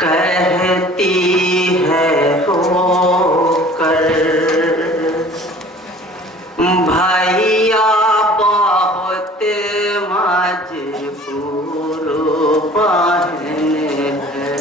कहती है होकर भैया बहुत मजबूर बहने हैं।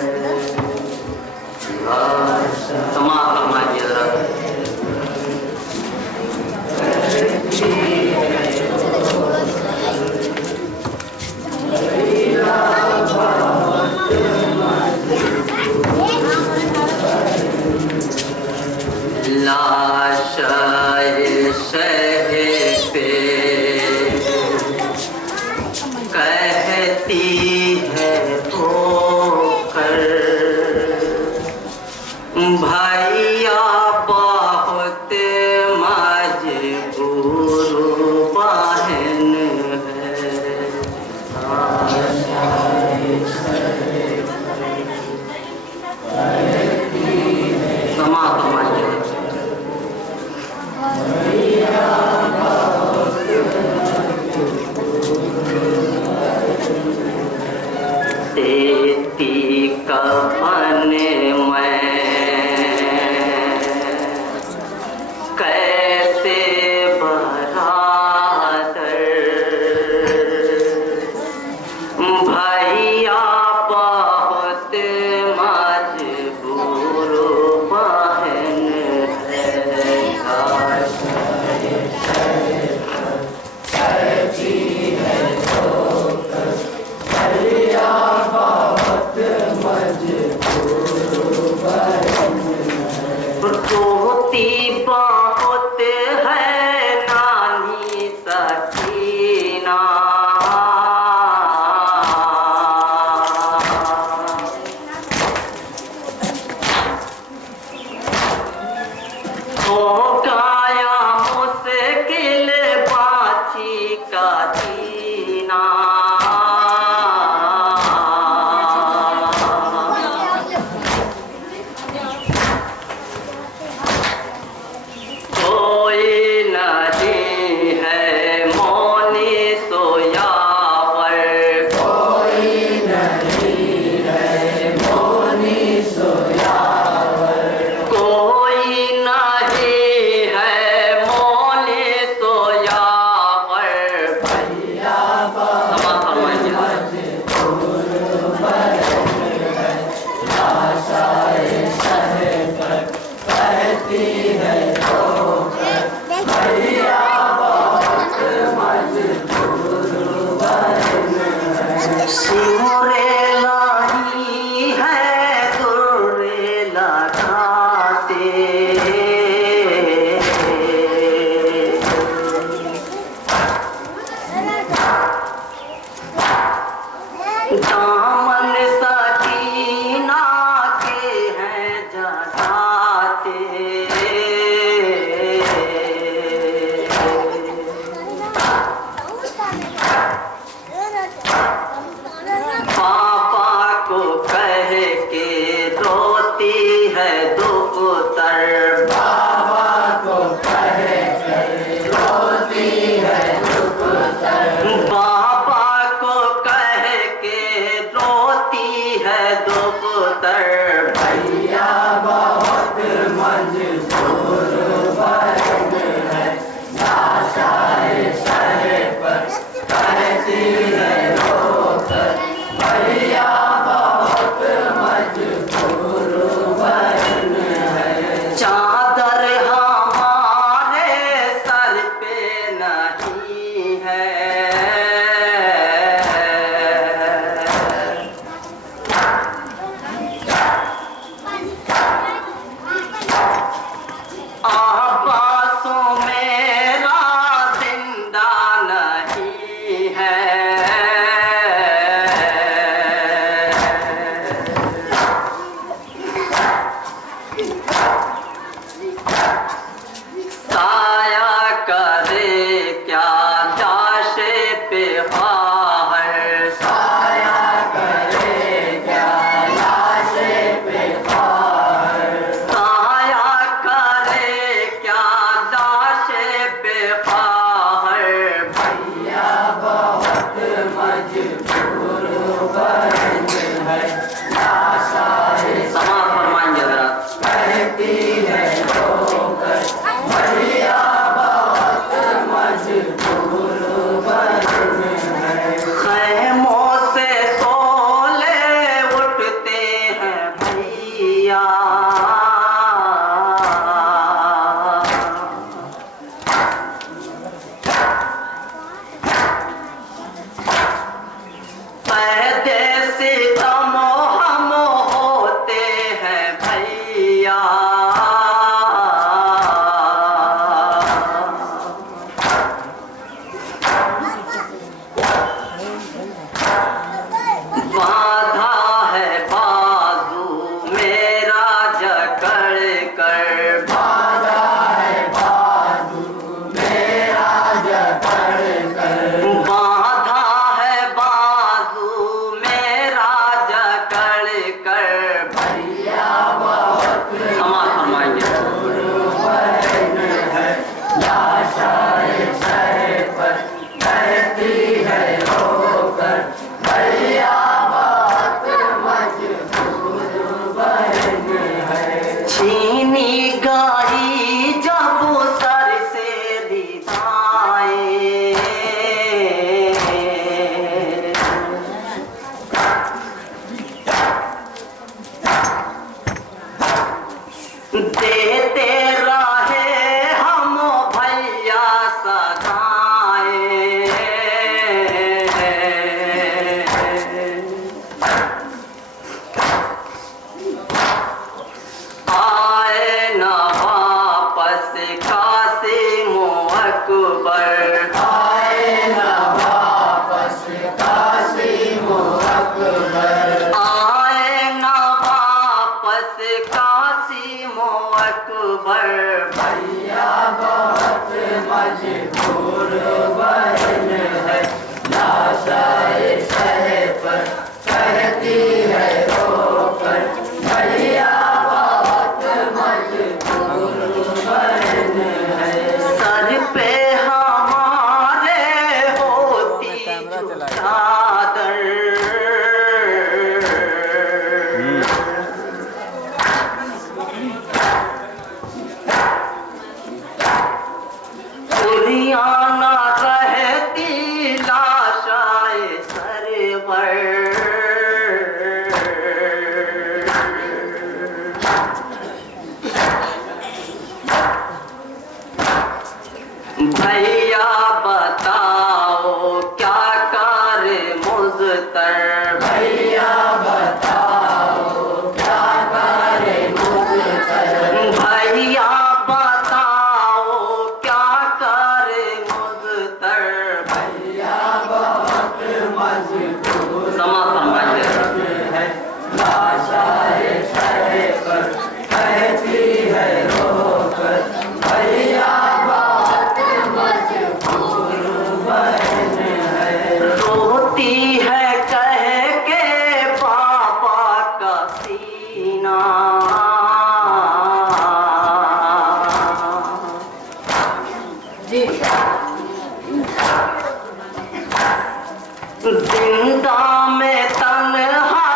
जिंदा में तन्हा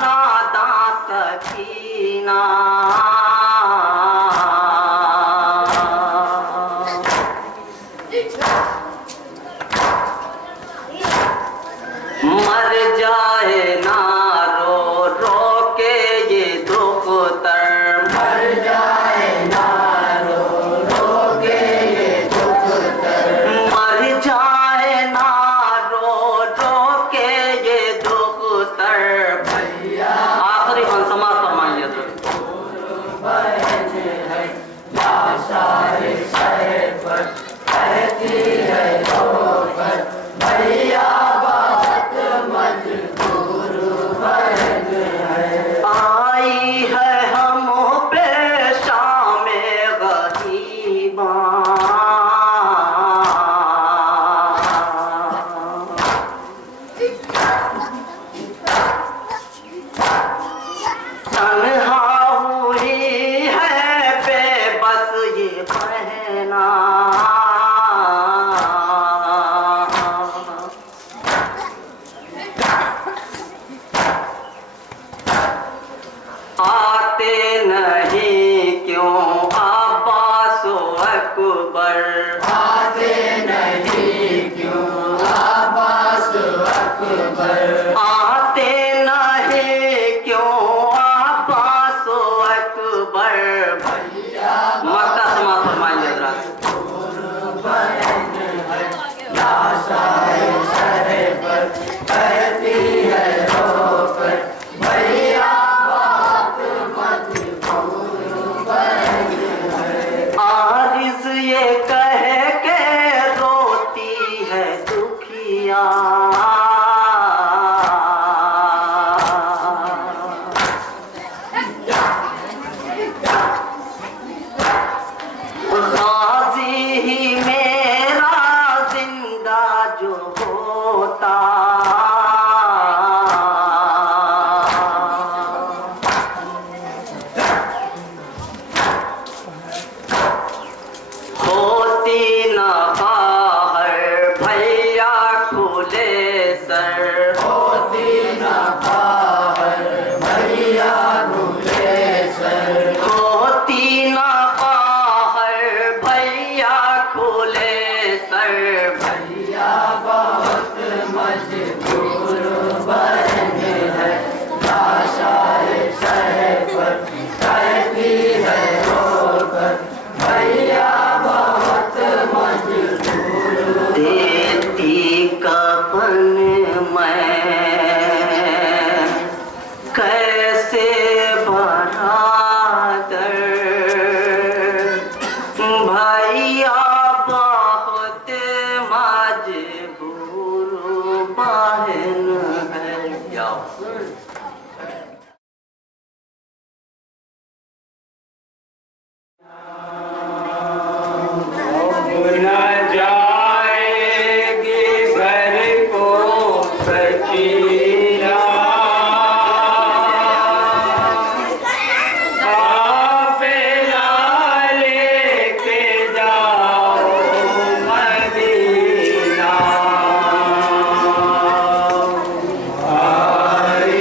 नादां सकीना, मर जाए ना रो रो के ये दुख तर, मर जाए ना रो रो के ये दुख तर, मर जाए ना रो रो के ये दुख तर भैया। आखिरी हम समाप्त फरमाइए तो कहती है रो कर भैया आई है हम पे शाम गरीबा, तन्हा हुई है बेबस ये बहना, आते नहीं क्यों अब्बासो अकबर, आते नहीं क्यों अब्बासो अकबर, आते नहीं क्यों अब्बासो अकबर भैया। मक्का समाप्त फरमाइए हज़रात। कहती है रोकर भैया आरिज़ ये कह के रोती है दुखिया, गाज़ी ही मेरा जिंदा जो होता, होती न बाहर भैया खुले सर, होती न बाहर भैया खुले सर, होती न बाहर भैया खुले सर भैया बहुत मजबूर बहन है, आशाए सर पर कहती है रोकर भैया बहुत मजबूर, देती कफन मैं कैसे बरादर, भैया बहुत मजबूर बहन है। न जाएगी घर को सकीना, काफिला लेके जाओ मदीना, आई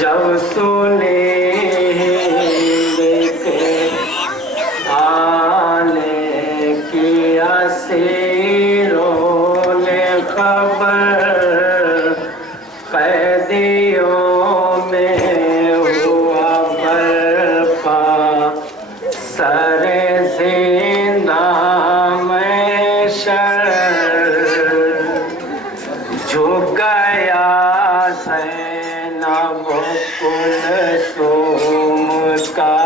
जब सुने के आने की असीरों ने खबर, कैदियों में हुआ बर्पा सरे जिंदा में शर, झुक गया ज़ैनब कुलसूम का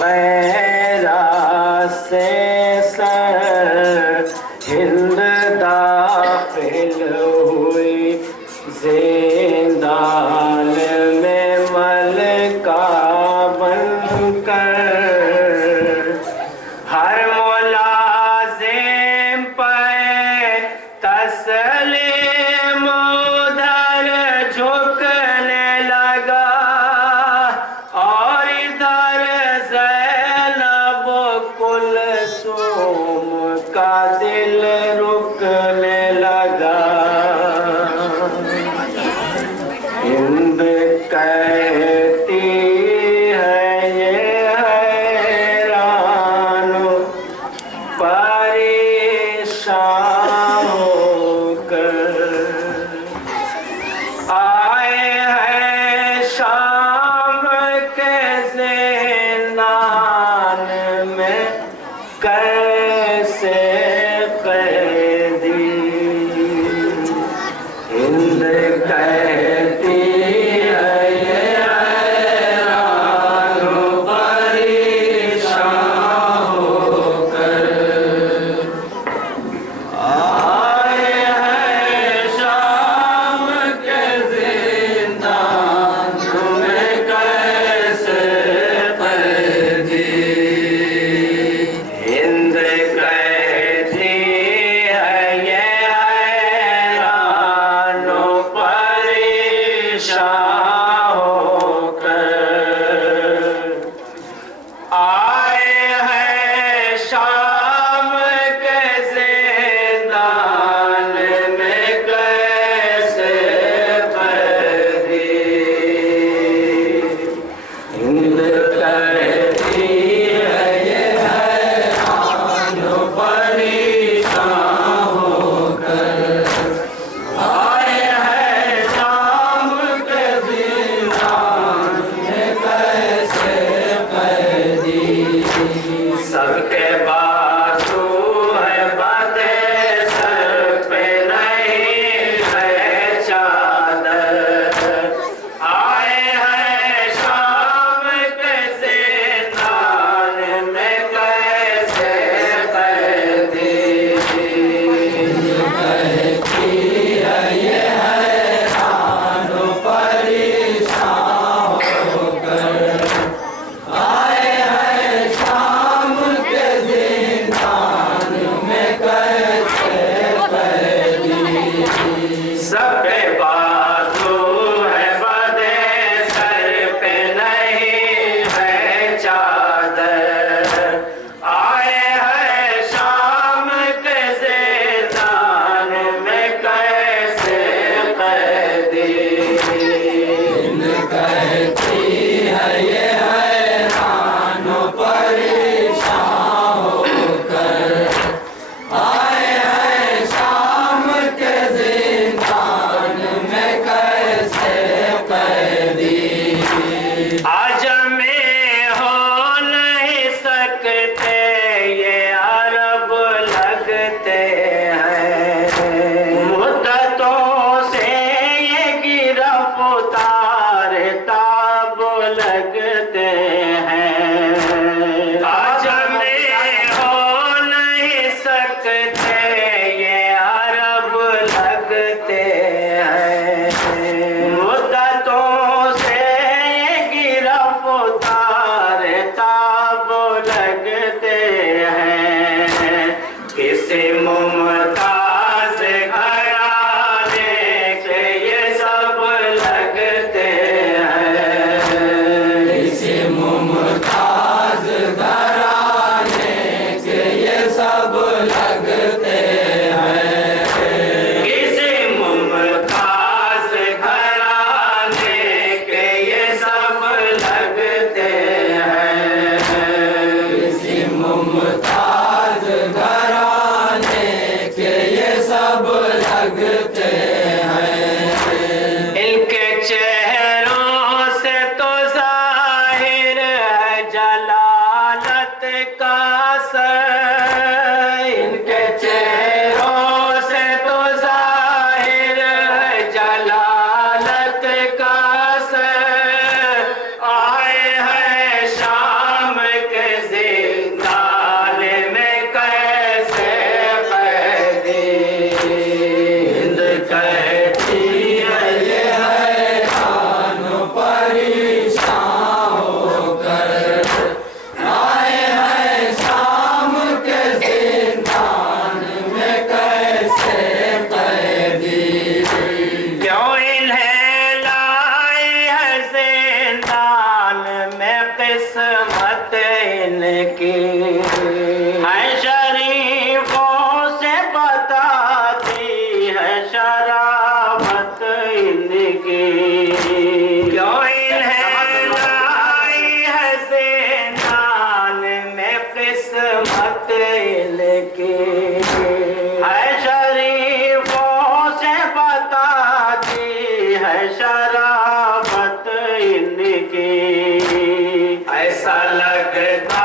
गैरा से सर, हिंद दाखिल हुई ज़िंदान में मलका बनकर, हर मुलाजिम पे तस्लीम उधर झुकने लगा, और इधर ज़ैनब कुलसूम का दिल रुकने लगा। हिंद कहती है ये हैरान परेशान होकर, आए हैं शाम के ज़िंदान में कैसे कैदी। हिंद कहती है ये हैरान परेशान होकर, आए हैं शाम के ज़िंदान में कैसे कैदी। हिंद कहती है ये हैरान परेशान होकर, आए हैं शाम के ज़िंदान में कैसे कैदी। हिंद कहती है ये हैरान परेशान होकर, आए हैं शाम के ज़िंदान में कैसे कैदी। सबके बाजू है बंधे, सर पे नहीं है चादर, आए हैं शाम के ज़िंदान में कैसे कैदी। कहती है ये हैरान परेशान होकर, आए हैं शाम के ज़िंदान में कैसे कैदी। सबके बाजू है बंधे, सर पे नहीं है चादर, आए हैं शाम के ज़िंदान में कैसे कैदी। कहती है ये हैरान परेशान होकर, आए हैं शाम के ज़िंदान में कैसे कैदी। आज में हो नहीं सकते ये अरब लगते हैं, मुद्दतों से ये गिरफ्तार ताब लगते हैं। आज में हो नहीं सकते ये अरब लगते हैं, मुद्दतों से ये गिरफ्तार ताब लगते हैं। किसी मुमताज घराने के ये सब लगते हैं। किस्मत इनकी है, शरीफों से बताती है शराफत इनकी। क्यों इन्हें लाई है ज़िंदान में किस्मत इनकी है, शरीफों से बताती है शराफत इनकी। ऐसा लगता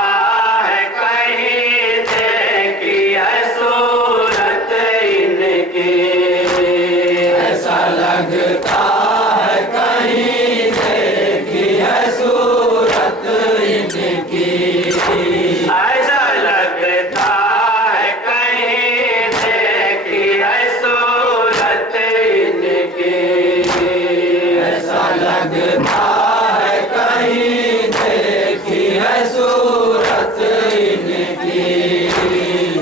है कहीं देखी है सूरत इनकी, ऐसा लगता है कहीं देखी है सूरत इनकी, ऐसा लगता है कहीं देखी है सूरत इनकी, ऐसा लगता है कहीं देखी है सूरत इनकी।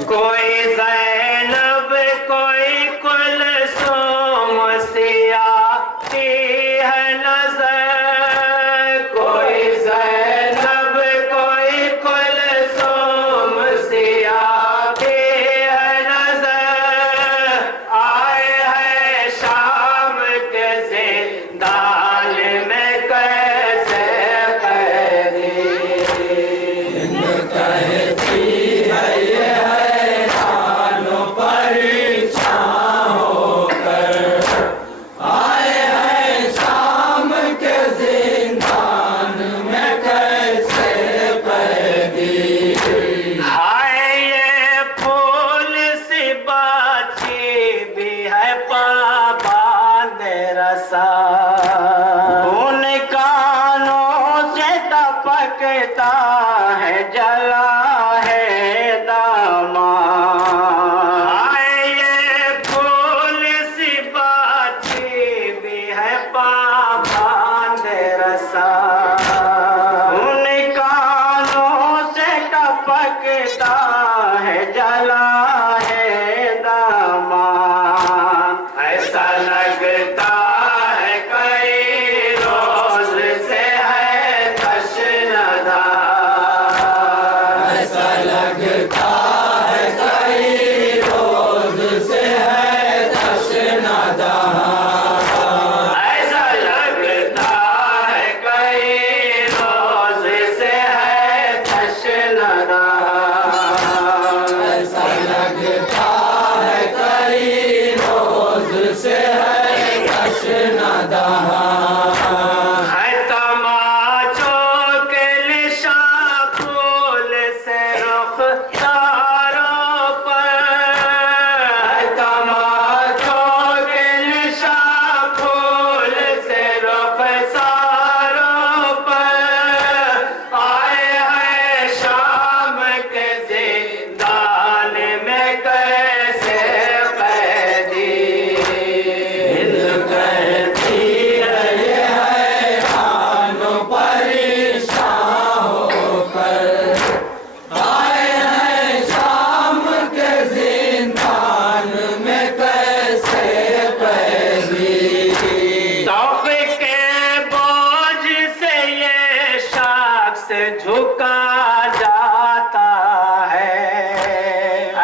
कोई ज़ैनब कोई कुलसूम सी आती है नज़र, कोई ज़ैनब कोई कुलसूम सी आती है नज़र। आए है शाम के ज़िंदान में कैसे कैदी, कहती है ये हैरानों परेशान होकर, आए हैं शाम के जिंदान में कैसे कैदी। हाय ये फूल सी बाची भी है पाबंद रसा, उन कानों से टपकता है जला है दामाद। हाय ये फूल सी बाची भी है पाबंद रसा, उन कानों से टपकता है जला है दामाद। ऐसा लगता है कई रोज से है तशनदा, ऐसा लगता है कई रोज से है तशनदा, ऐसा लगता है कई रोज से है तशनदा। ऐसा लगता है कई रोज से है तशनदा। है तमाचों के लिशा फूल से रुखसारों पर, है तमाचों के लिशा फूल से रुखसारों पर। आए हैं शाम के ज़िंदान में कैसे कैदी, कहती है ये हैरानों परेशान होकर, आए हैं शाम के जिंदान में कैसे कैदी। तौक़ के बोझ से ये शख्स झुका जाता है,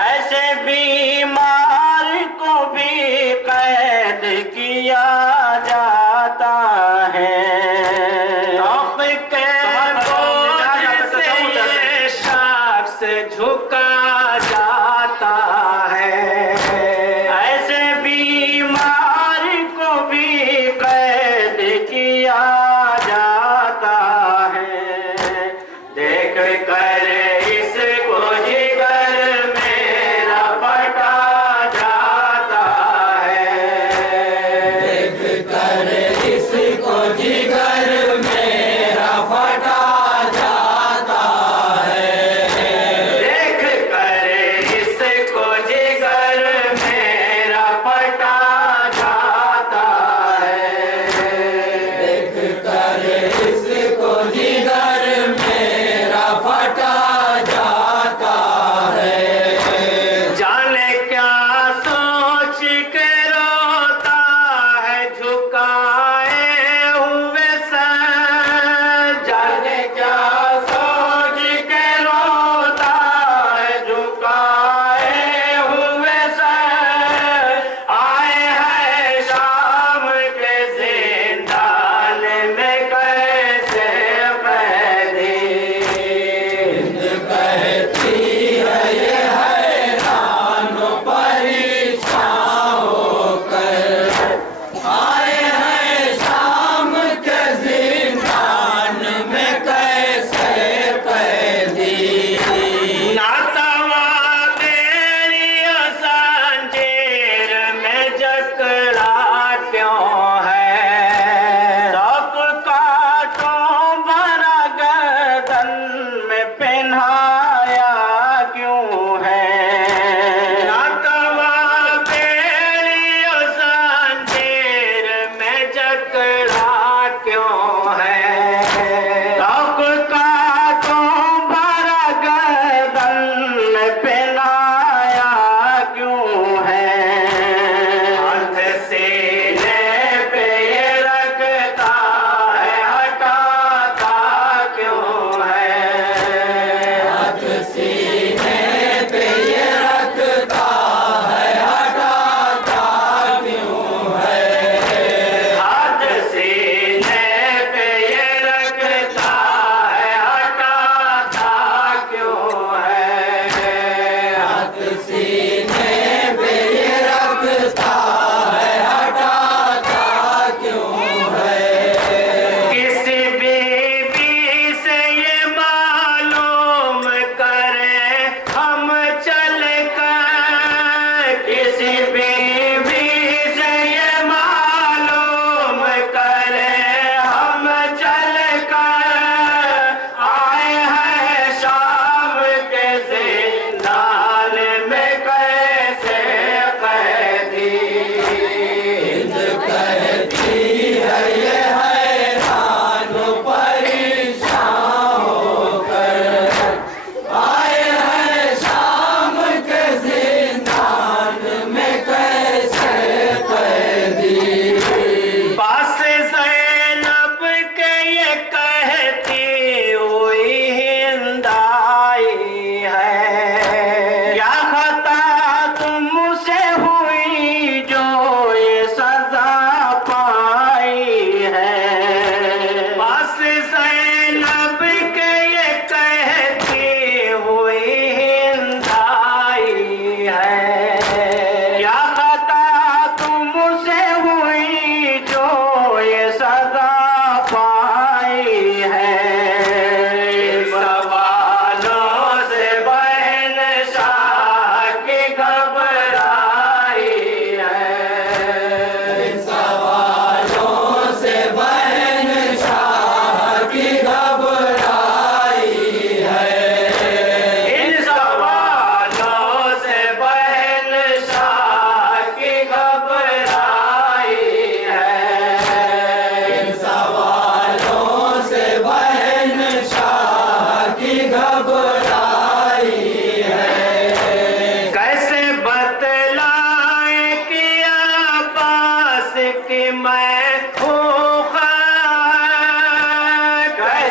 ऐसे बीमार को भी कैद किया जाता है। तौक़ के बोझ से ये शख्स झुका जाता है, ऐसे बीमार को भी कैद किया जाता है। देख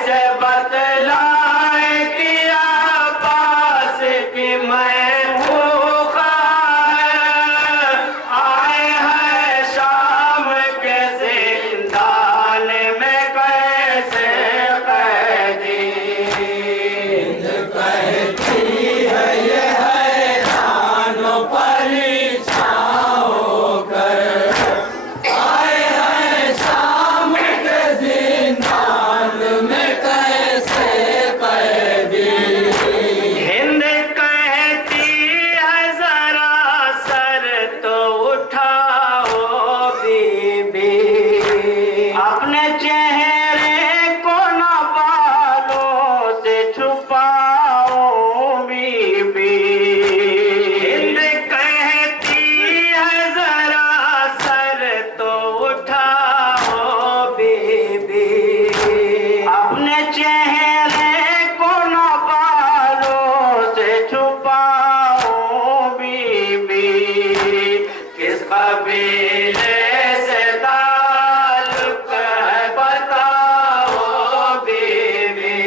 कैसे बतलाए कि अब्बास की मैं हूँ ख़ैर। आए हैं शाम के जिंदान में कैसे कैदी। कहती है ये हैरान परेशान होकर, आए हैं शाम के जिंदान में कैसे कैदी। हिंद कहती है जरा सर तो उठाओ बीबी, अपने चेहरे को न बालों से छुपाओ बीबी। हिंद कहती है जरा सर तो उठाओ बीबी, अपने चेहरे को न बालों से छुपाओ बीबी। किस कबीले से ताल्लुक है बताओ बीबी।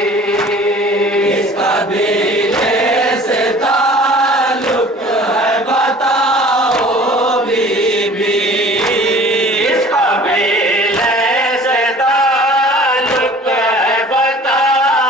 किस कबीले से ताल्लुक है बताओ बीबी। किस कबीले से ताल्लुक है बताओ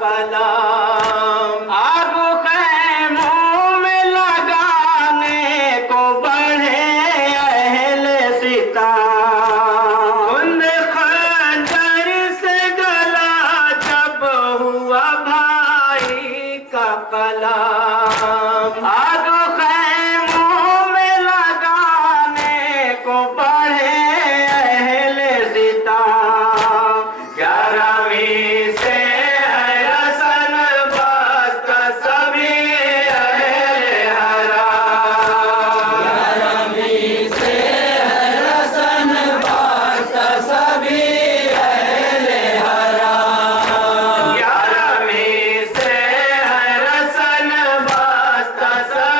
कलाम। आग खैमों में लगाने को बढ़े अहले सिताम। उन खंजर से गला जब हुआ भाई का कलाम। आग खैमों में लगाने को बढ़े अहले सिताम। 11वीं से है रसन बस्त सभी अहले हराम। 11वीं से है रसन बस्त सभी अहले हराम। 11वीं से है रसन बस्त सभी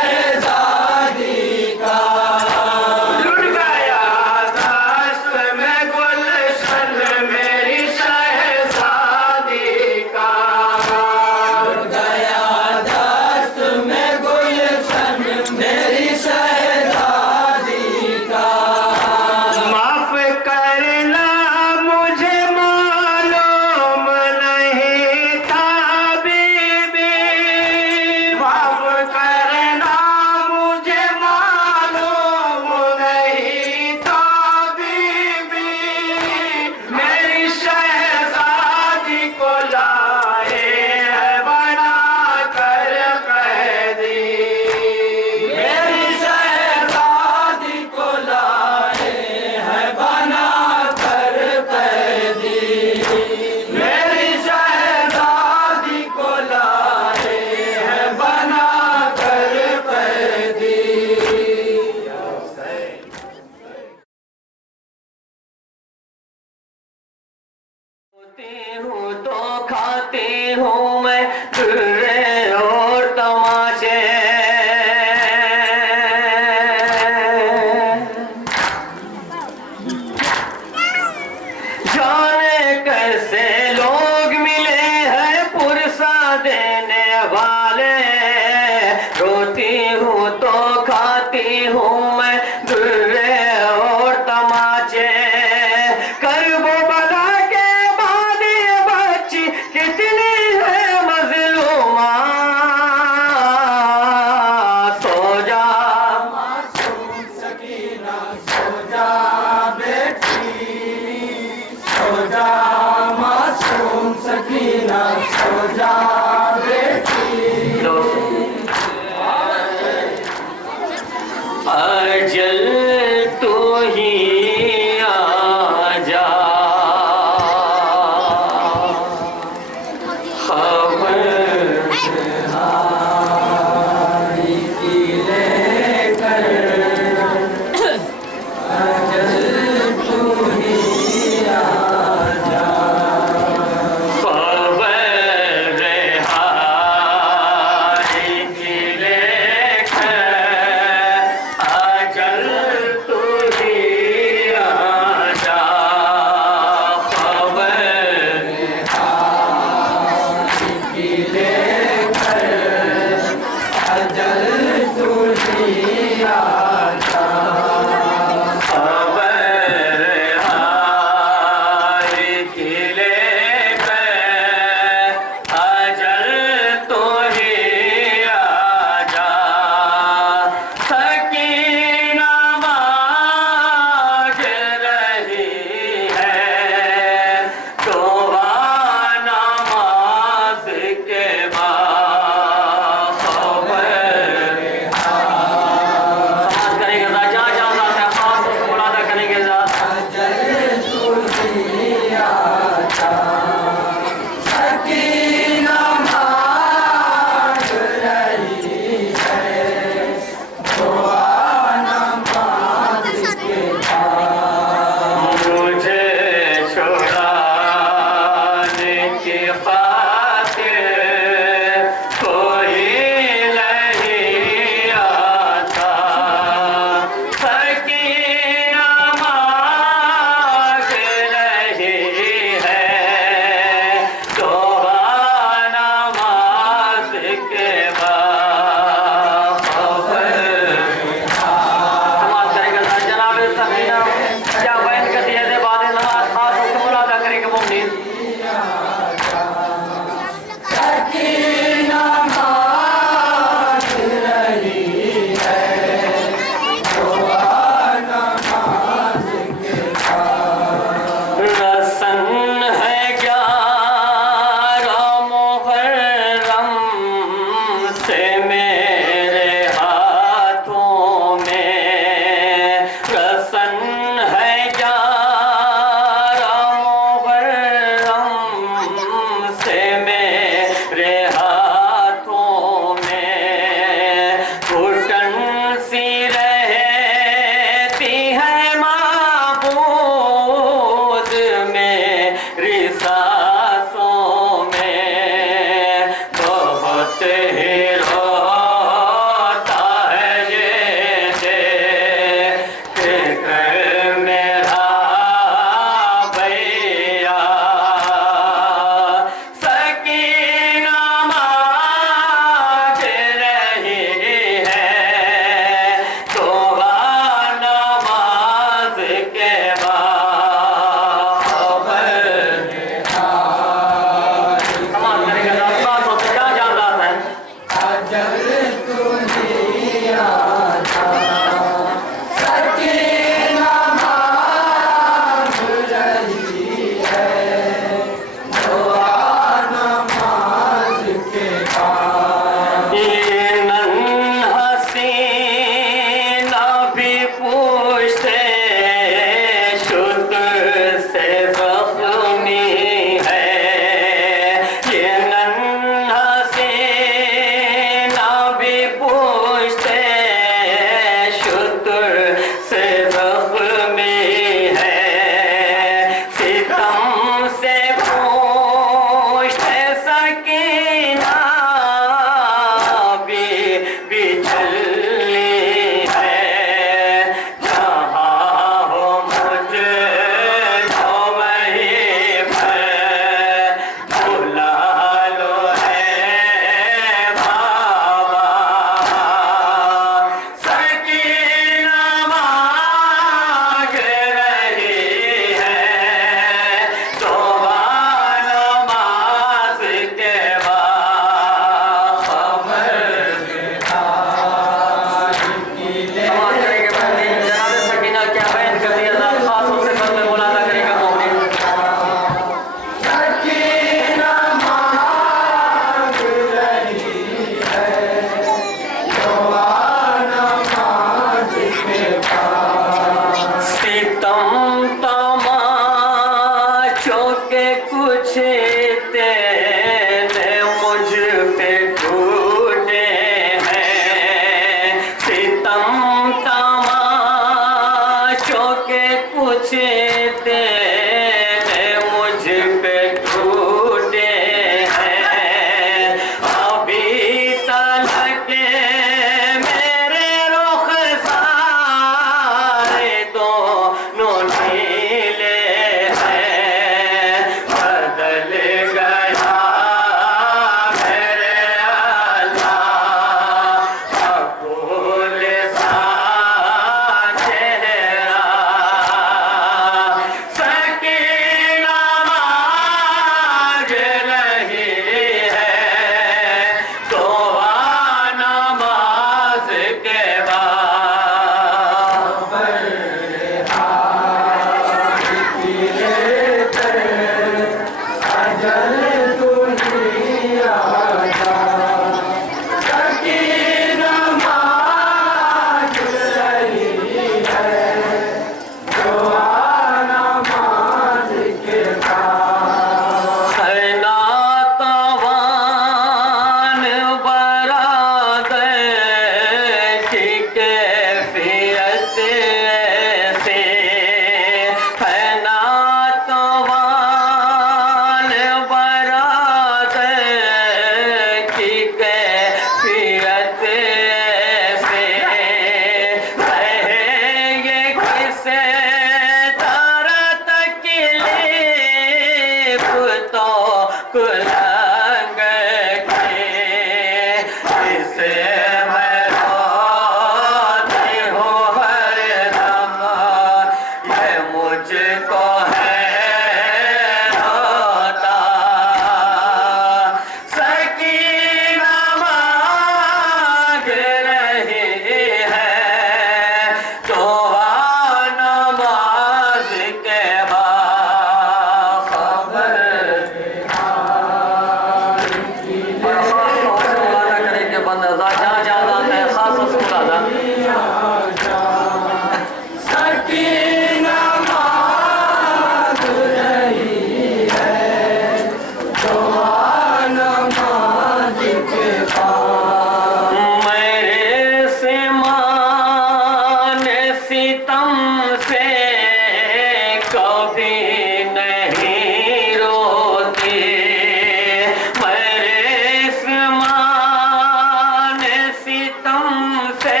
गम से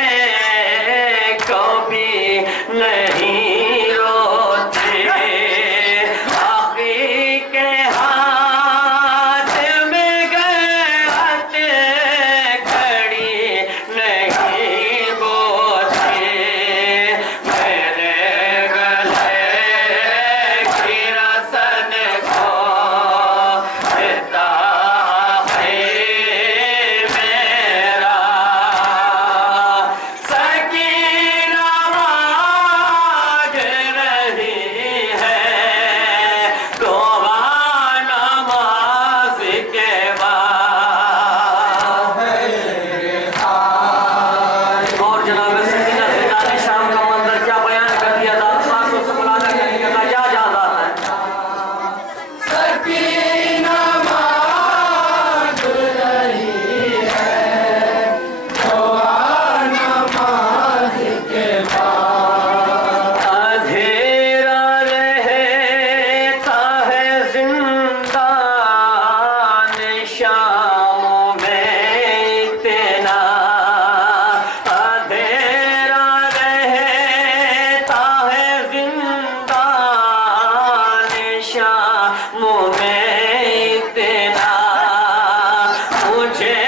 कभी नहीं रोते, आखी के हाथ में गलत घड़ी नहीं बोते, मेरे गले की रसन को देता है मेरा सकीना मांग रही है तोबा नमाज के बाद। और जनाब सकीना ज़िंदानी शाम का मंजर क्या बयान कर दिया था, खास तौर से मुलाज़ा करने का क्या याद आता है। सकीना मांग रही है दुआ नमाज के बाद। अंधेरा रहता है जिंदा शामों में इतना, अंधेरा रहता है जिंदा शामों में इतना, मुझे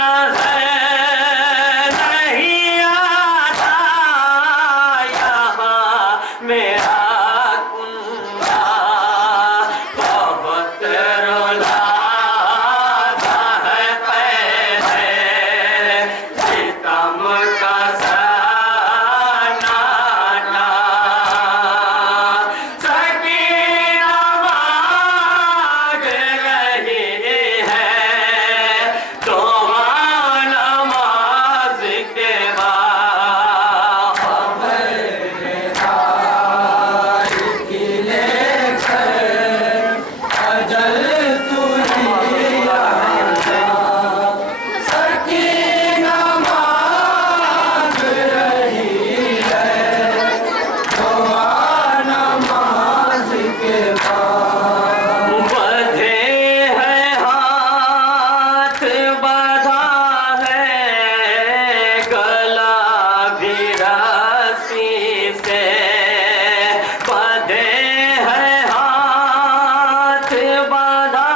नजर नहीं आता यहाँ मेरा कुंडा, बहुत रुलाता है पहले सितम का सन्नाटा, सकीना मांग रही है तोबा नमाज के बाद। की लेकर अजल तुझी सकीना मांग रही है दुआ नमाज के बाद। बंधे हैं हाथ बांधा है गला भी रस्सी से, बंधे हैं हाथ बांधा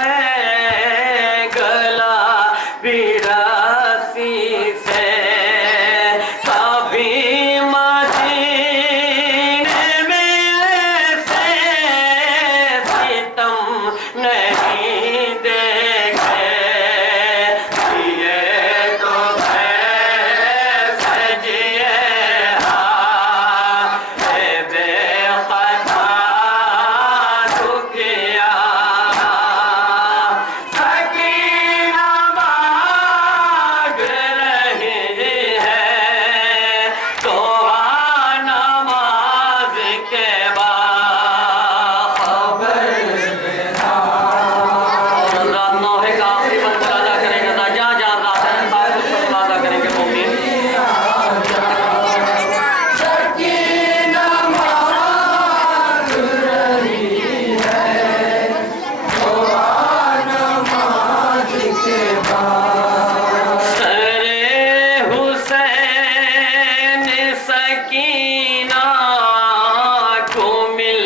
है गला भी रस्सी से, कभी मदीने में ऐसे सितम नहीं देखे, ये तो सजिए बेखता दुखिया, सकीना मांग रही है तोबा नमाज के बाद। रात 9 का आखिरी वक्त मुलाज़ा करेंगे ना, जहाँ जहाँ रात है खास तौर से मुलाज़ा करेंगे मोमिन। सकीना मांग रही है दुआ नमाज के बाद। सरे हुसैन सकीना को मिल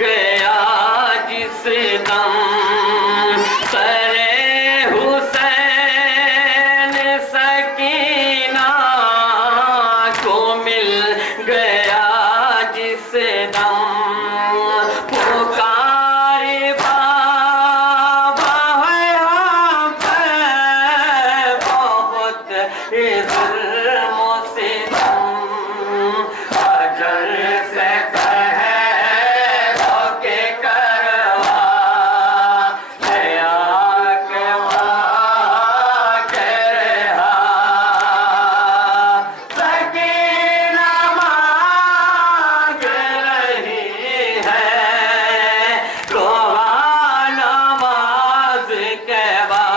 गया जिस दम, सरे हुसैन सकीना को मिल गया जिस दम, पुकारे बाबा है हम पे बहुत जुल्म सितम, अजल से कहे के करवा ले आके वाके रहा, सकीना मांग रही है तोबा नमाज के बाद।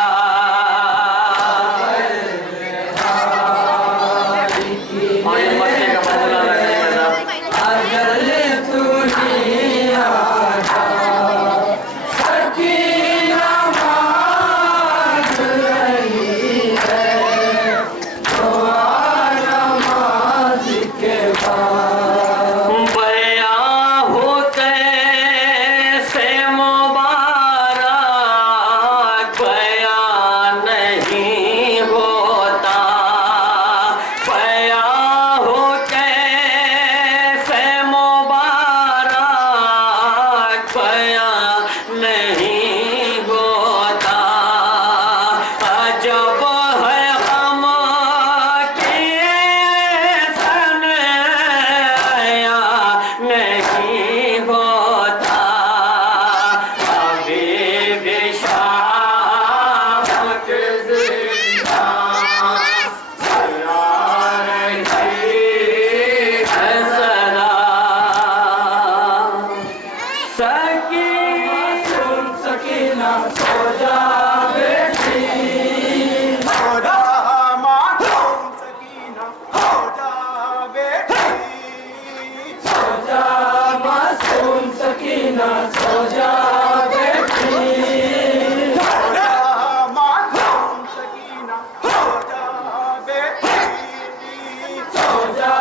सो जा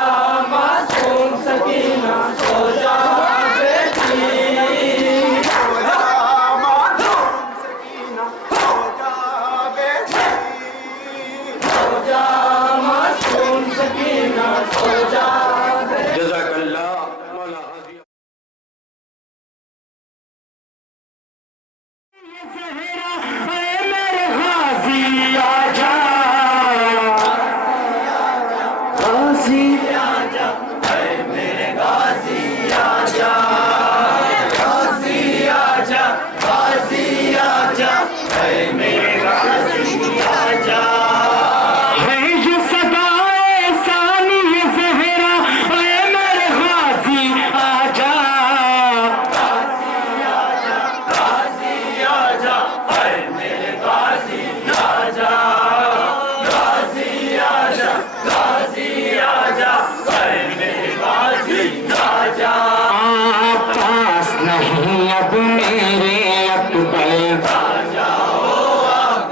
मासूम सकीना, सो जा बेटी, सो जा मासूम सकीना, सो जा बेटी, सो जा मासूम सकीना, सो जा बेटी। जज़ाकल्लाह मौला हाजी। मेरे गाजी आजा, गाजी आजा ऐ मेरे गाजी आजा, गाजी आजा, गाजी आजा ऐ मेरे गाजी आजा। है ये सदाए सानी ज़हरा, ऐ मेरे गाजी आजा, गाजी आजा, गाजी आजा ऐ मेरे गाजी आजा, गाजी आजा, गाजी आजा ऐ मेरे गाजी आजा। पास नहीं अब मेरे अकबर,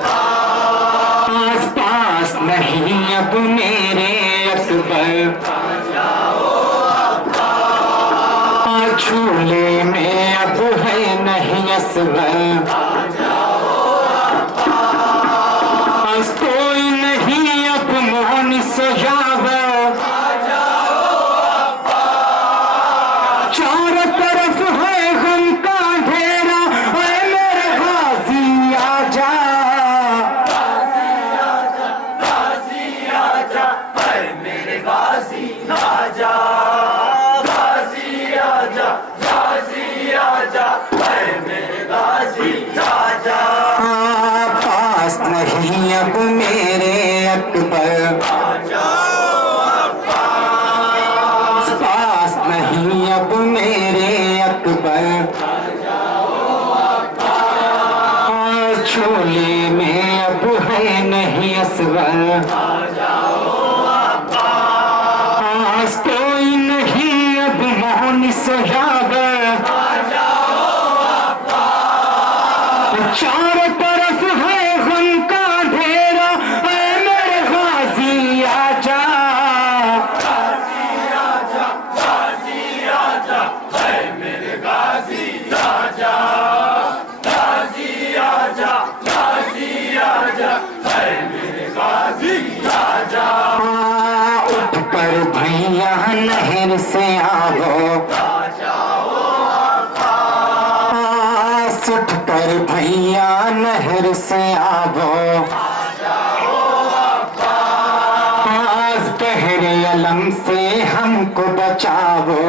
पास पास नहीं अब मेरे अकबर, झूले में अब है नहीं असगर, कोई नहीं अब मोहन सजावर, चारों तरफ है गम का अंधेरा, ऐ मेरे गाजी आजा, गाजी आजा, गाजी आजा ऐ मेरे गाजी आजा, गाजी आजा, गाजी आजा ऐ मेरे गाजी आजा। पास नहीं अब मेरे अकबर, पास नहीं अब मेरे अकबर, झोले में अब है नहीं असगर, कोई नहीं अब मोहन सजागर, चारों तरफ है गम का अंधेरा, ऐ मेरे गाजी आजा, गाजी आजा, गाजी आजा ऐ मेरे गाजी आजा, गाजी आजा, गाजी आजा ऐ मेरे गाजी आजा। उठ कर भैया नहर से आवो, उठ कर भैया नहर से आवो, आज पहरे अलम से हमको बचावो,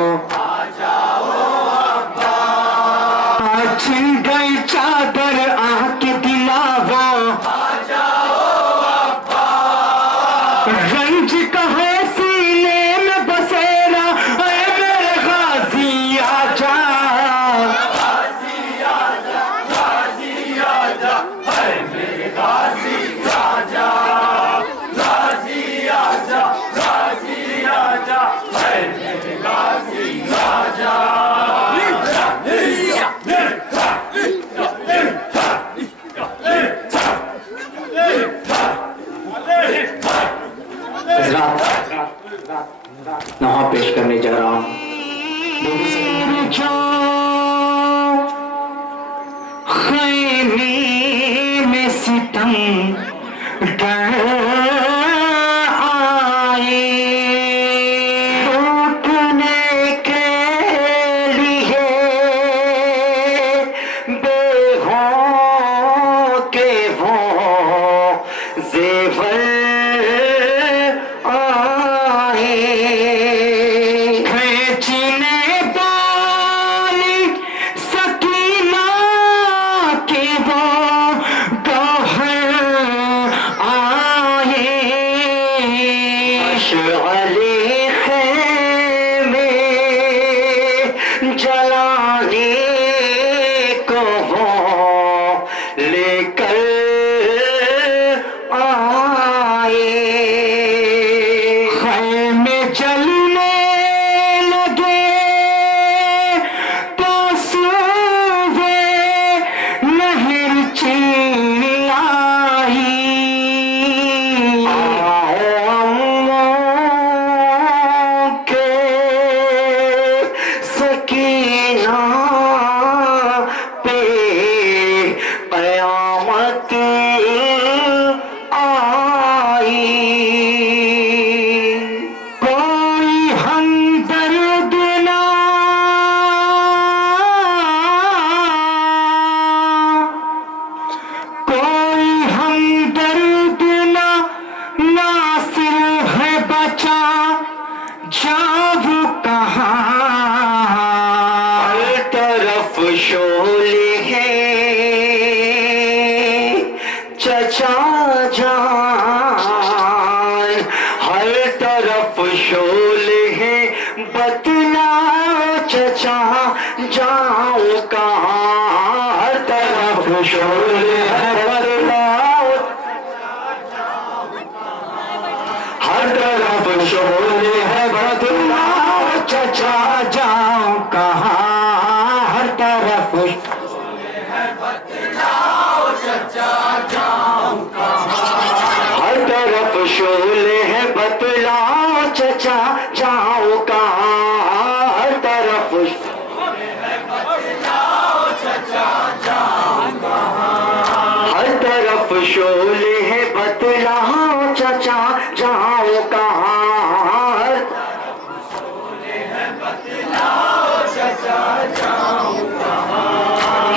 छिन गई चादर आके दिलावो, रंज का है सीने में बसेरा, ऐ मेरे गाजी आजा, गाजी आजा, गाजी आजा ऐ मेरे गाजी आजा, गाजी आजा, गाजी आजा ऐ मेरे गाजी आजा। नहा पेश करने जा रहा हूँ। खैमे में सितम डर आए, उठने के लिए बेहों के वो जेवर आए, खींचने वाली सकीना के वो गौहर आए, अशअले खैमे जलाने को वो लेकर आए, खैमे जलने लगे तो सूबे नहर चिल्लाई, आओ हर तरफ शोले हैं, बतलाओ चचा जाऊं कहाँ। हर तरफ शोले हैं, बतलाओ, हर तरफ शोले हैं, बतलाओ चचा जाऊं कहाँ। हर तरफ हर तरफ शोले हैं, बतलाओ चचा जाओ कहाँ। हर तरफ हर तरफ शोले हैं, बतलाओ चचा जाओ कहाँ।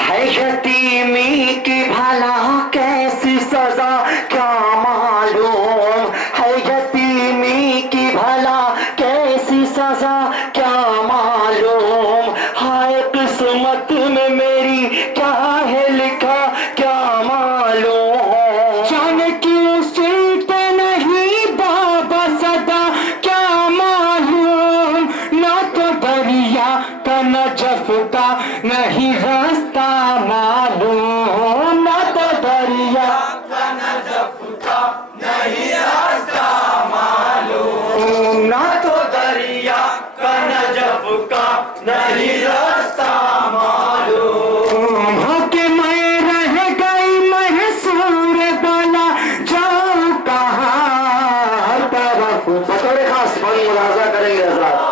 है यतीमी की भला कैसी सजा क्या मालूम। है यतीमी की भला कैसी सजा क्या मालूम। हाय किस्मत में मेरी क्या है लिखा क्या मालूम। जाने क्यों सुनते नहीं बाबा सदा क्या मालूम। ना तो दरिया का न जफ का नहीं रास्ता मालूम। ना तो दरिया का न जफ का नहीं रास्ता मालूम। ना तो दरिया का न जफ का नहीं रास्ता मालूम। होके मैं रह गई महसूर बना जाऊं कहाँ। हर तरफ बतौर खास फन मुलाजा करेंगे हज़रात।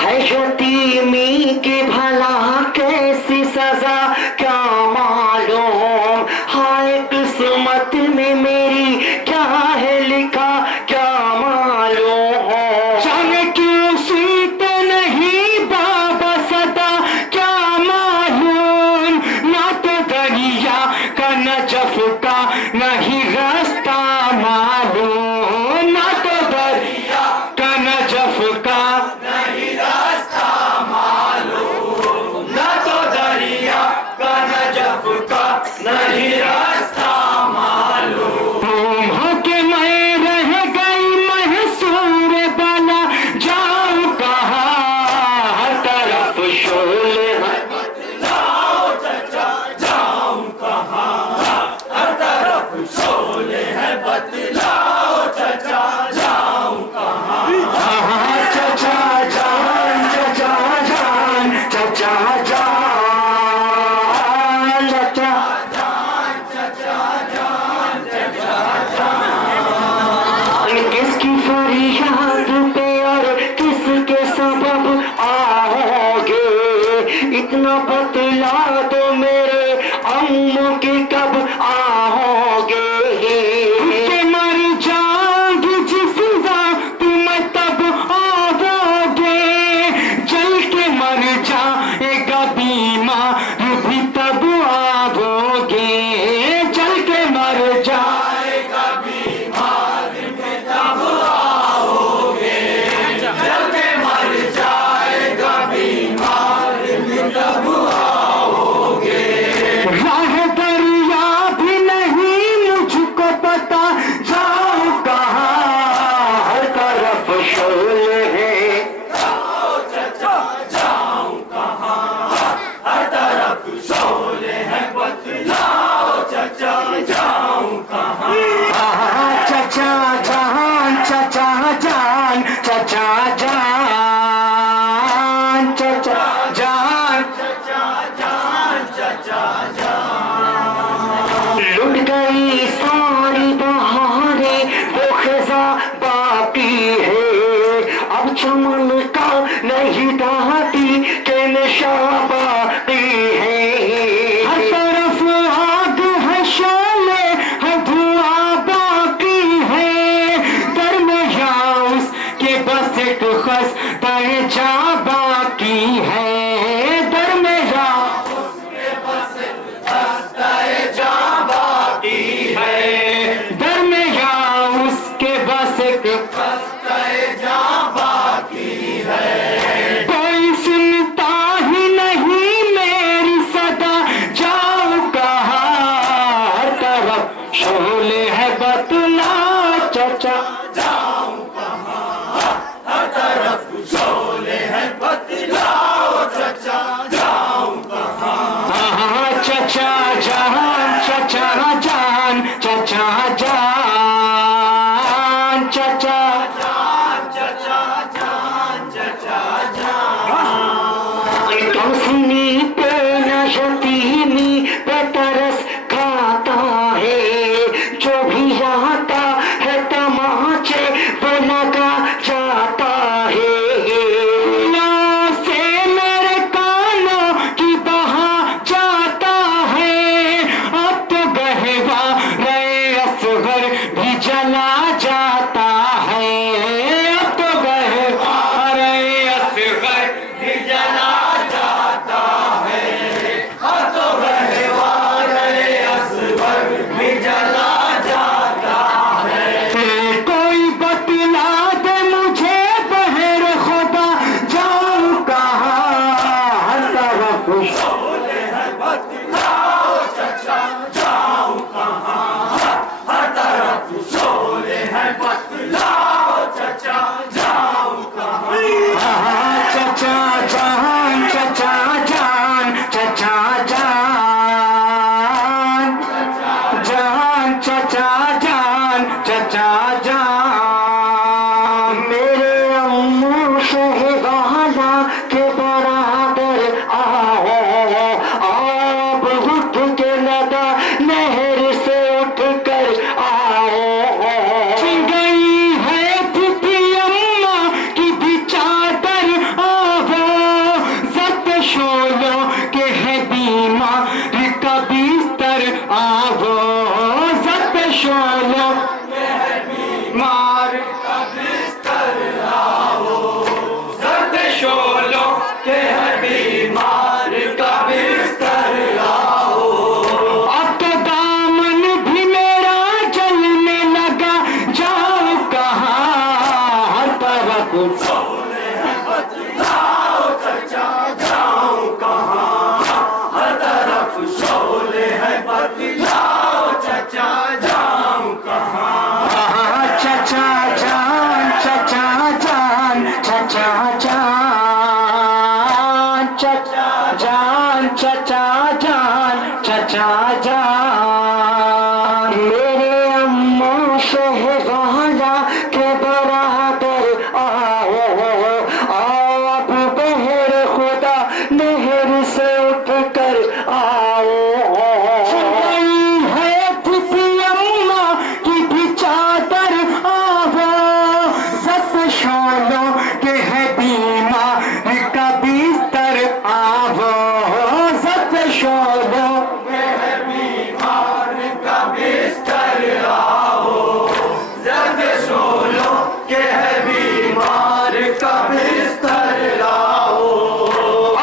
है यतीमी की भला कैसी सजा क्या मालूम। हाय किस्मत में मेरी क्या है लिखा क्या मालूम। जाने क्यों सुनते नहीं बाबा सदा क्या मालूम। ना तो दरिया का न जफ का नहीं रास्ता मालूम। ना तो दरिया का न जफ का नहीं रास्ता मालूम। ना तो दरिया का न जफ का नहीं रास्ता मालूम। होके मैं रह गई महसूर बना जाऊं कहाँ। हर तरफ शोले हैं, चचा जान चचा जान चचा जान किसकी फरियाद पे और किसके सबब आओगे। इतना बतला दो मेरे अम्मू की कब आओगे। कि मर जाऊंगी जिस वक्त मैं तब आओगे। जल के मर जाएगा बीमार भी तब आओगे। जल के मर जाएगा बीमार भी तब आओगे। जल के मर जाएगा बीमार भी तब आओगे। राह दर खुश शोले है बतलाओ चचा जाऊं कहाँ, हर तरफ शोले है बतलाओ चचा जाऊं कहाँ। चचा जान चचा जान चचा जान जान चचा जान चचा जान मेरे अम्मू शहवाला के बराबर आओ आप उठ के लगा नहर से उठ कर आओ गई है पुपी अम्मा की भी चादर आवो जब शोलो के है बीमार का बिस्तर आवो जब शोलो मार का बिस्तर आओ, सर्द शोलों के हर बीमार का बिस्तर आओ। अब तो दामन भी मेरा जलने लगा जाऊं कहाँ हर तरफ शोले है बतलाओ चचा जाऊं कहाँ, हर तरफ शोले है बतलाओ चचा जाऊं कहाँ। चचा जान चचा जान चचा जान चचा जान चचा जान चचा जान मेरे अम्मू शहवाला के बराबर आओ आप बहर खुदा नहर से उठ कर आओ है पुपी अम्मा की भी चादर आवो सत शोलों के है बीमार का बिस्तर आवो सत शोलों बीमार का बिस्तर आओ, सर्द शोलों के है बीमार का बिस्तर आओ।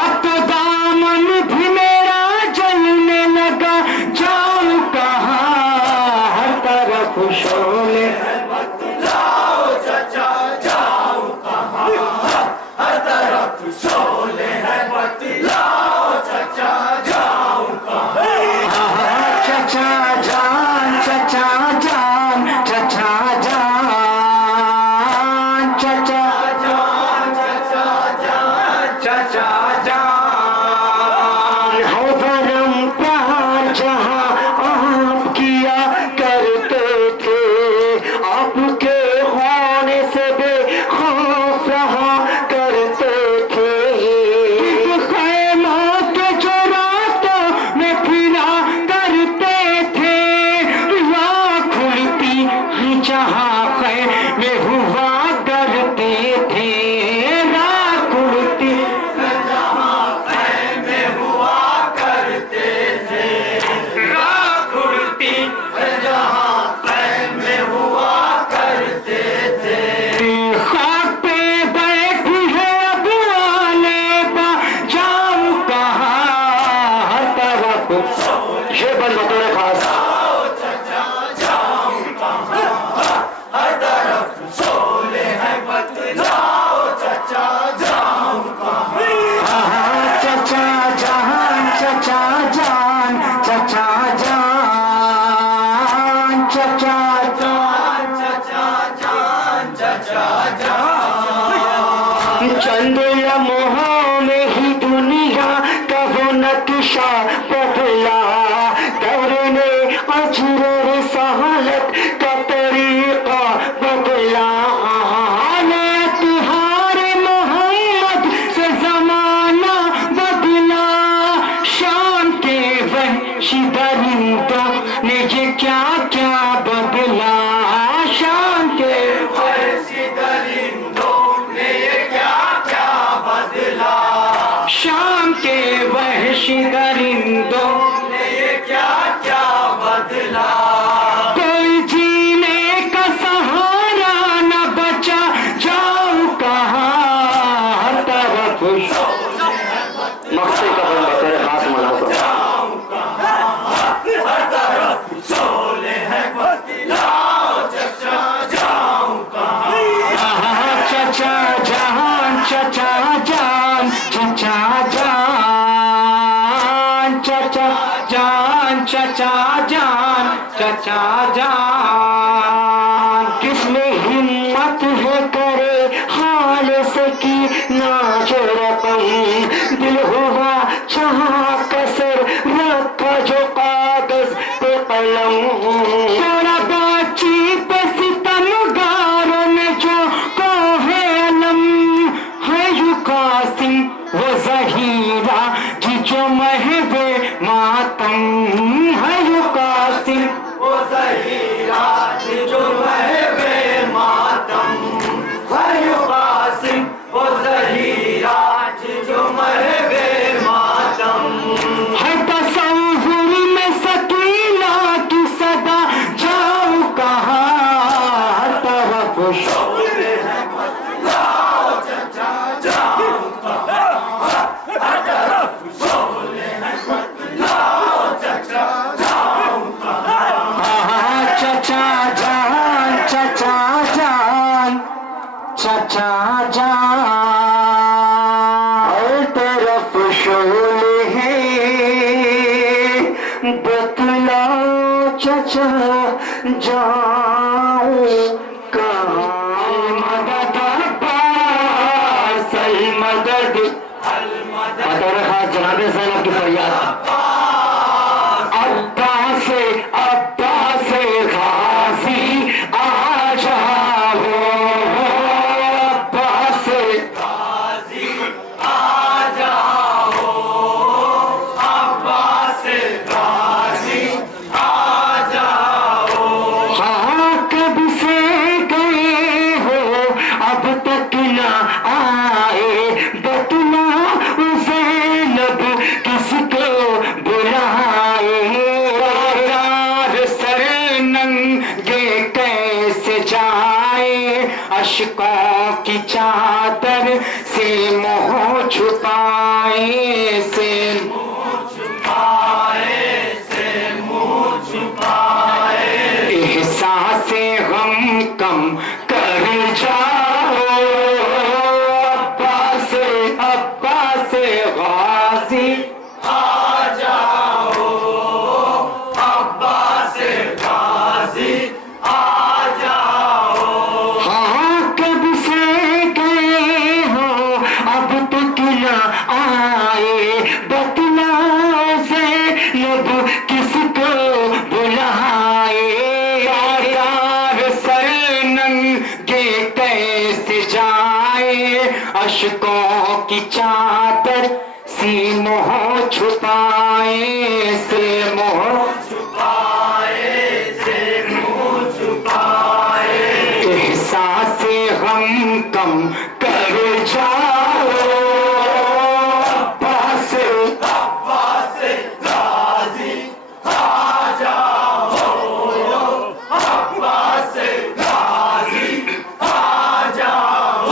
अब तो दामन भी मेरा जलने लगा जाऊं कहाँ हर तरफ शोले बतलाओ चचा जाऊं कहाँ, हर तरफ शोले है बतलाओ चचा जाऊं कहाँ। चचा जान चचा जान चचा जान चचा चचा जान हो परम प्यार जहाँ आप किया करते थे आपके होने से बेखौफ रहा करते थे खैमा के जो रातों में फिरा करते थे राह खुलती ही जहाँ में हुआ करते थे राह खुलती में हुआ करते थे, राह खुलती जहाँ में हुआ करते थे। खाक पे बैठी है अब आने बा जाऊं कहाँ हर तरफ ये बंद बतौर खास हर तरफ शोले है बतलाओ चचा जाऊं कहाँ। चचा जान चचा जान चचा जान चचा चंद लम्हों में ही दुनिया का वो नक्शा बदला दौरने अजर रिसालत का तरीका बदला तिहार मोहम्मद से जमाना बदला शाम के वहशी दरिंदों ने ये क्या क्या बदला शाम के वैसी दरिंदों ने ये क्या क्या बदला, शाम के वहशी दरिंदों ने ये क्या क्या बदला। कोई जीने का सहारा न बचा जाऊं कहाँ हर तरफ मक्से का बन बतर खास मुनाफा हर तरफ शोले है बतलाओ चचा जाऊं कहाँ। चचा जान चचा जान चचा जान चचा जान, चचा जान, चचा जान। किसमें हिम्मत है करे हाल सकी नाचो रकम, दिल हुआ चाहा कसर रखा जो कागज पे कलम। थोड़ा बातचीत सितमगारों में जो को है अलम, है यू कासिम वो जहीरा जी जो महवे मातम, है यू कासिम वो ज़हीरा जो महवे मातम, है यू कासिम वो ज़हीरा जो महवे मातम। है तसव्वुर में सकीना की सदा जाऊं कहाँ, तरफ चचा जान, चचा जान, चचा जान। हर तरफ शोले हैं, बतलाओ चचा जाऊं कहाँ। मदद अब्बास अल मदद, मदद खास जनाबे ज़ैनब की फरियाद। अब्बास गाज़ी आ जाओ, अब्बास गाज़ी आ जाओ, अब्बास गाज़ी आ जाओ। हाँ कब से गए हो अब तक ना आए, बतलाओ ज़ैनब किसको बुलाए। यार सर नंगे कैसे जाए, अश्कों की चादर से मुँह छुपाए, से एहसासे गम कम कर जाओ, अब्बास अब्बास गाज़ी आ जाओ, अब्बास गाज़ी आ जाओ। हाँ कब से गए हो अब तक न आए, बतलाओ ज़ैनब किसको बुलाए। यार सर नंगे कैसे जाए, अश्कों की चादर सी मुँह छुपाए, से मुँह एहसासे गम कम कर जाओ, अब्बास अब्बास गाज़ी आ जाओ, अब्बास गाज़ी आ जाओ।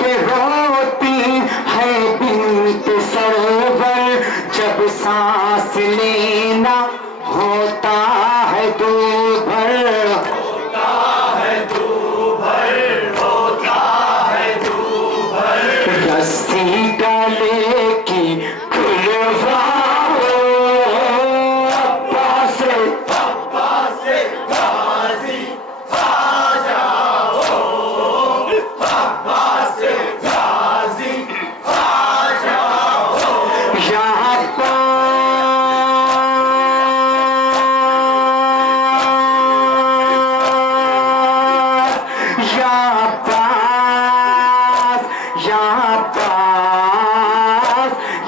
के रोती है बिन्त सरवर, जब सांस लेना होता है दूभर, रस्सी डाले की खुलवाओ, अब्बास से गाजी आ जाओ, अब्बास से गाजी आ जाओ,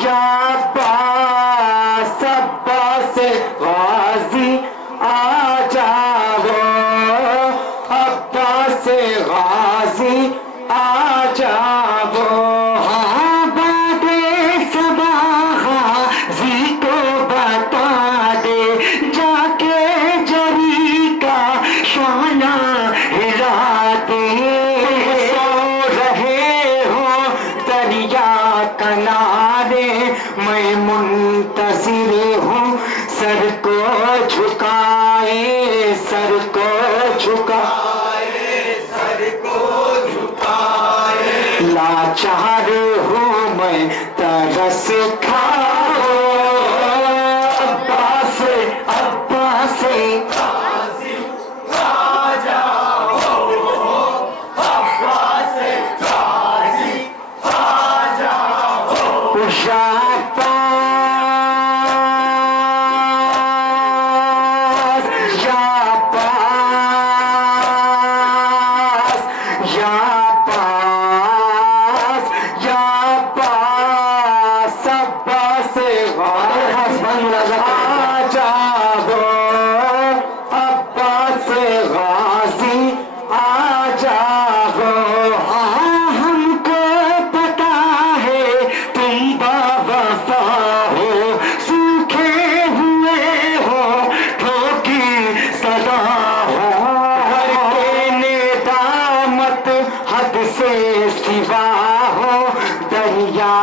यहाँ पास अब्बास गाजी आ जाओ, अब्बास गाजी आ जाओ। हाँ बाते सबा गाजी को बता दे, जाके जरी का शाना हिला दे। सो रहे हो दरिया किनारे, मैं मुंतज़िर हूँ सर को झुकाए, सर को झुकाए, सर को झुकाए, लाचार हूँ मैं तरस खाओ, अब्बास अब्बास गाजी आ जाओ, अब्बास से गाजी आ जाओ, सिवा हो दरिया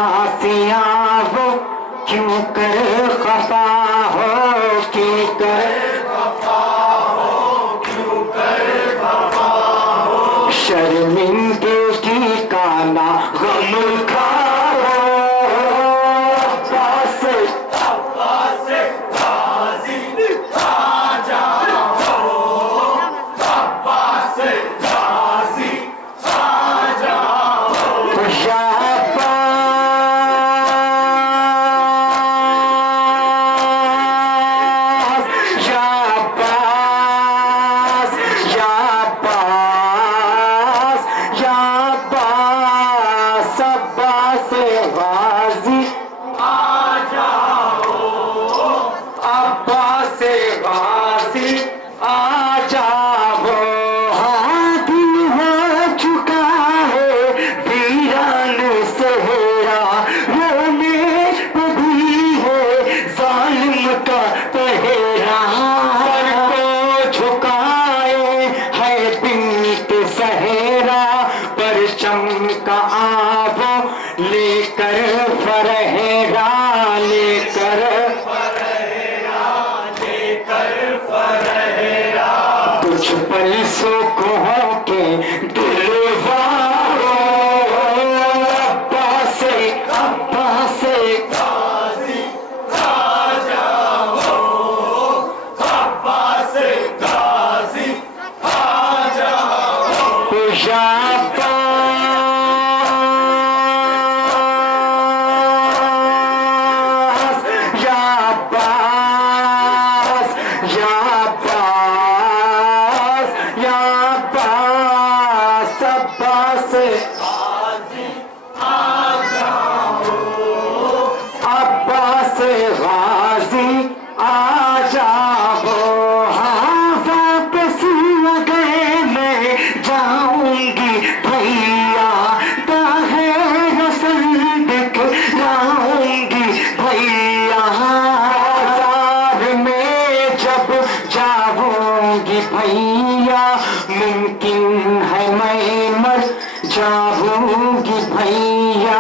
से आओ, क्यों कर खफा हो, क्यों कर शर्मिंदगी का ना गम खाओ, अब्बास अब्बास से गाजी आ जाओ, अब्बास से गाजी आ जाओ, चमका आवो लेकर फरहेरा, लेकर कुछ पल सुखों के दिलवारो, अब्बास अब्बास गाजी आ जाओ, अब्बास से गाजी आ जाओ, अब्बास गाजी आ जाओ। हाँ वापस अगर मैं जाऊंगी भैया, दाहे रसल दिखलाऊंगी भैया, बाजार में जब जाऊंगी भैया, मुमकिन है मैं जाऊंगी भैया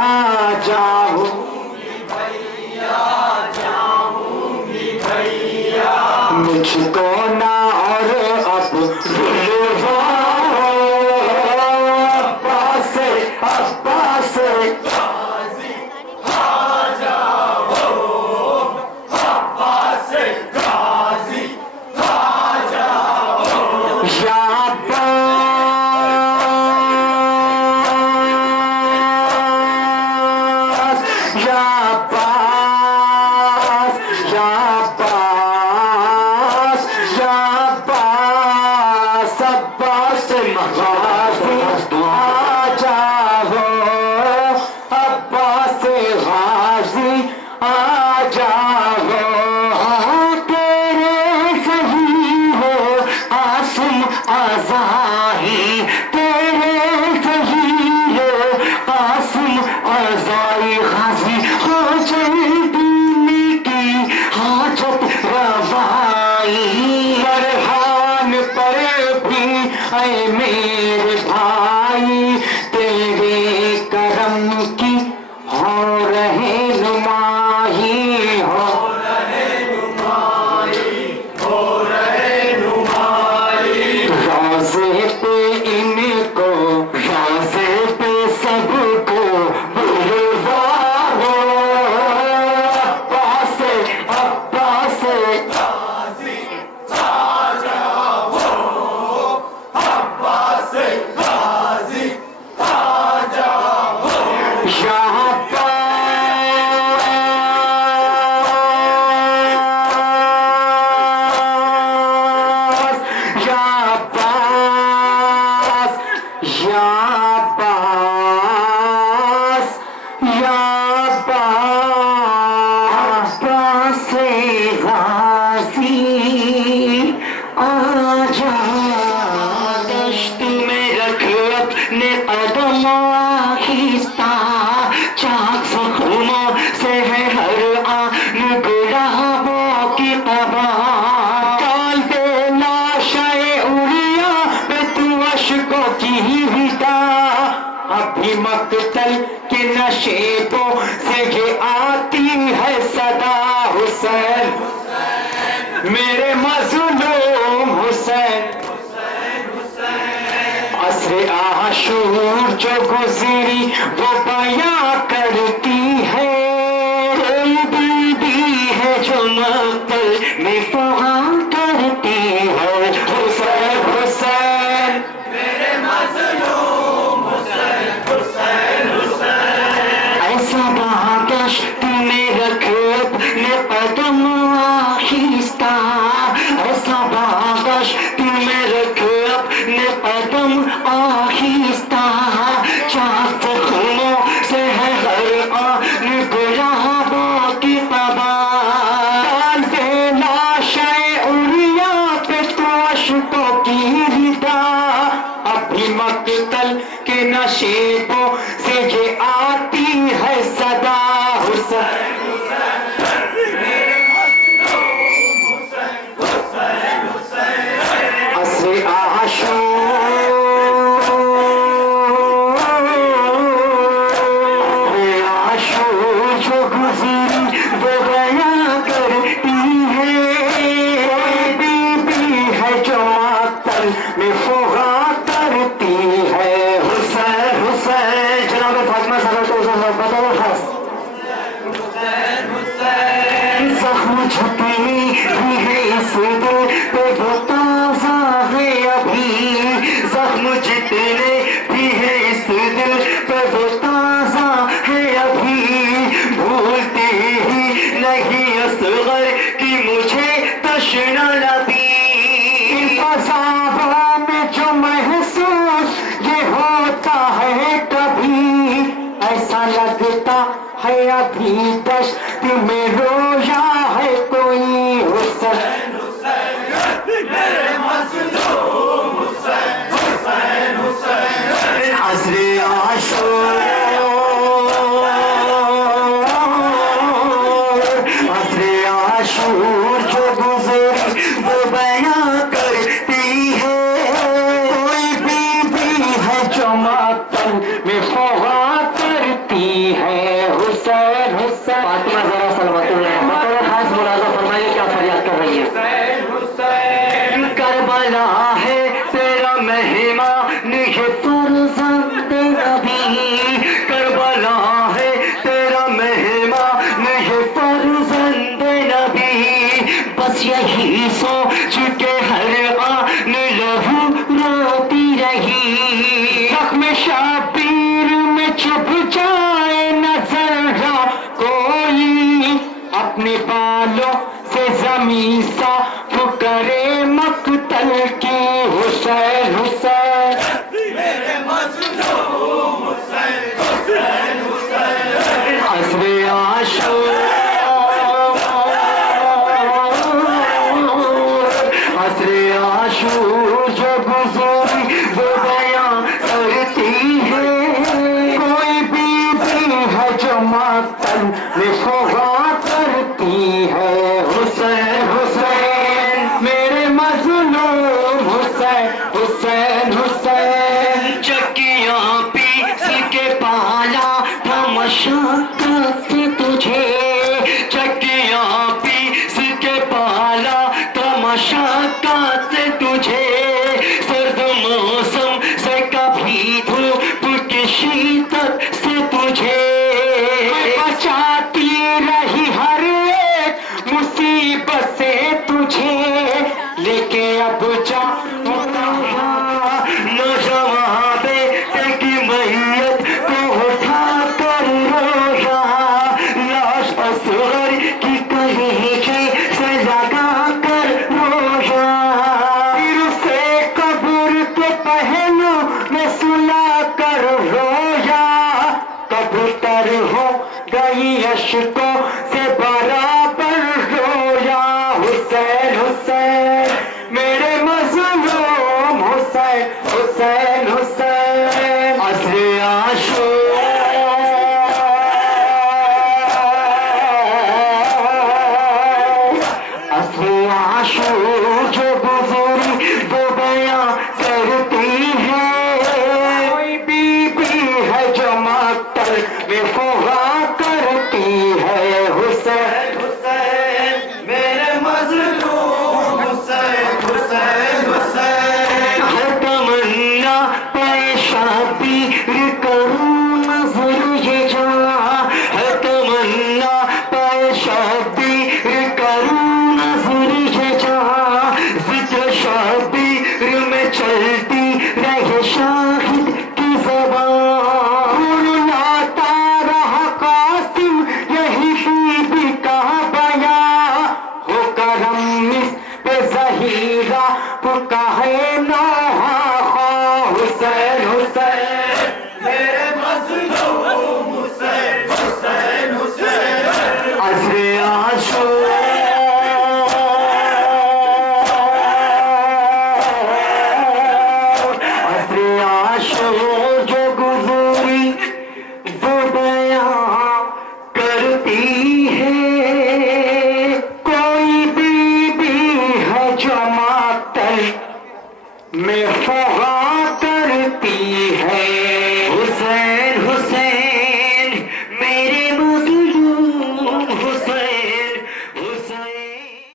मुझको ना और अब अब्बा से मेरे भाई तेरे करम की हो रहे नुमाही रोज़े पे इनको रोज़े पे सबको बुलवाओ अब्बा से मकतल के नशेबों से ये आती है सदा हुसैन मेरे मज़लूम हुसैन असरे आशूर जो गुजरी वो बयां करती है कोई बीबी है जो मकतल में फुहा करती है हुसैन हुसैन मेरे मज़लूम ऐसा बाकश तूने रखे अपने कदम आहिस्ता ऐसा बाकश तूने रखे अपने कदम आहिस्ता चाक खूनों से है हर आन गुलाबों की तबा डालते लाशें उड़िया पे तो अशकों की रिदा अभी मकतल के नशेबों से ये आती है सदा हुसैन असरे आशूर जो गुजरी वो बयां करती है बीबी है जो मातल में फुहा करती है हुसैन हुसैन जनाब फातिमा साहब बताओ खास जख्म छुपी भी है इस दिल पे वो ताजा है अभी जख्म जितने भी है इस दिल पे वो ताजा है अभी भूलते ही नहीं असगर की मुझे तशना लगी फसाबों में जो महसूस ये होता है कभी ऐसा लगता है अभी दश्त में रोया है कोई हुसैन मेरे मज़लूम असरे आशूर जो गुजरी वो बयां करती है कोई बीबी है जो मातम में फौहा करती है हुसैन हुसैन। फातिमा जरा सलवतुल्लाह बतौर खास मुलाजा फरमाइए क्या फरियाद कर रही है। करबला है तेरा मेहमान ये फर्जंद नबी, करबला है तेरा मेहमान ये फर्जंद नबी, बस यही सोच के हर आन लहू रोती रही। जख्म शाबीर में छुप जाए नजर कोई, अपने बालों से जमीन साफ करे मक्तल की हुसैन हुसैन। मेरे मज़लूम हुसैन हुसैन हुसैन। असरे आशूर असरे आशूर जो गुज़री वो बयां करती है, कोई बीवी है जो मातम में फौहा करती है हुसैन हुसैन। मेरे मज़लूम हुसैन हुसैन हुसैन। चक्कियां पीस के पाला था मशक्क़त से तुझे, चक्कियां पीस के पाला था मशक्क़त से तुझे, सर्द मौसम से कभी धूप की शीतत से तुझे बचाती रही हर एक मुसीबत से तुझे, लेके अब जा नौजवान बेटे की मैयत को उठा कर रोया, लाश असगर की कलीजे से लगा कर रोया, फिर उसे कब्र के पहलू में सुला कर रोया, कबूतर हो गई अश्कों से बराबर रोया हुसैन हुसैन। मेरे मज़लूम हुसैन हुसैन हुसैन। असरे आशूर असरे आशूर जो गुज़री वो बयां करती है, कोई बीबी है जो मातल में फौहा करती है हुसैन हुसैन। मेरे मज़लूम हुसैन हुसैन हुसैन। हर तमन्ना पे शाबीर करूं नज़र ये जान,